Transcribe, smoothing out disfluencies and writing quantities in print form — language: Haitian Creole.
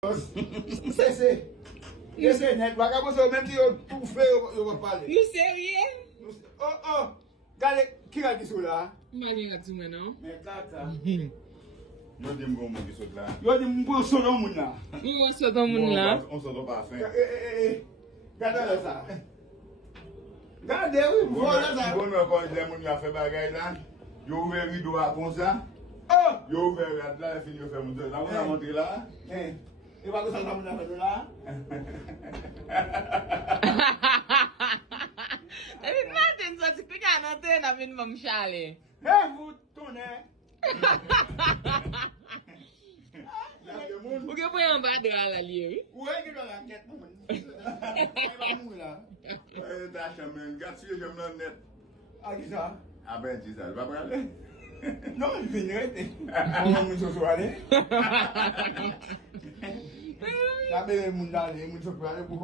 C'est net, même si on tout fait, on va parler. You serious? Oh, regardez, qui a dit cela? Mani got to me now. Mais tata. Yo di mgon moun ki sot la. Yo di mbo sonon moun la. You want to do mon là? On sot pa fin. Regardez ça. Regardez, oui, voilà ça. Bon mwen kon jè moun ya fe bagay la. Yo ouve rido a kon sa. Oh! Yo ouve rad la, fin yo fe moun se. La moun a montre la. E va gostar da moun la fe la? There is nothing so to pick on a turn up in Mom Charlie. Vous tournez. Ou que põe un bas de la lieu? Où est-ce que la quête, moun? Ta chamen, gat siye jem nan net. A qui ça? A ben ti sa, va prale? Non, je vais arrêter. On va me soirée. La belle moun d'aller, moun soirée pour